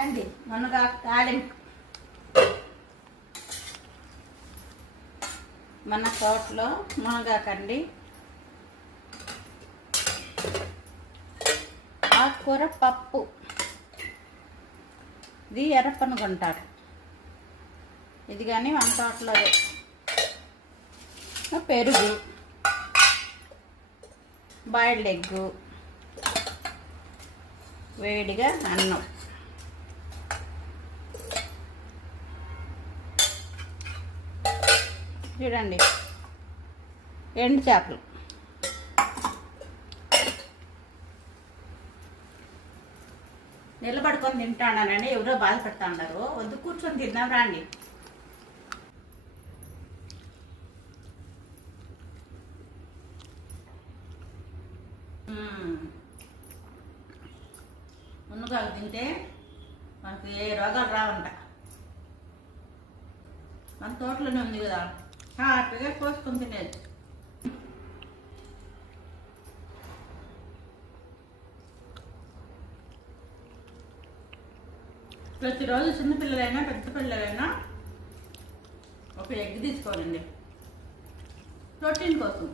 రండి మునగాకు తాలింపు. మన తోటలో మునగాకండి. ఆకుకూర పప్పు, ఇది ఎర్రపనుగుంటారు. ఇది కానీ మన తోటలో పెరుగు, బాయిల్డ్ ఎగ్గు, వేడిగా అన్నం. చూడండి ఎండు చేపలు. నిలబడుకొని తింటాడానని ఎవరో బాధపడతా ఉన్నారు. వద్దు, కూర్చొని తిందాం రండి. మునగాకు తింటే మనకు ఏ రోగాలు రావంట. మన తోటలోనే ఉంది కదా, హ్యాపీగా కోసుకొని తినేది. ప్రతిరోజు చిన్నపిల్లలైనా పెద్ద పిల్లలైనా ఒక ఎగ్ తీసుకోవాలండి, ప్రోటీన్ కోసం.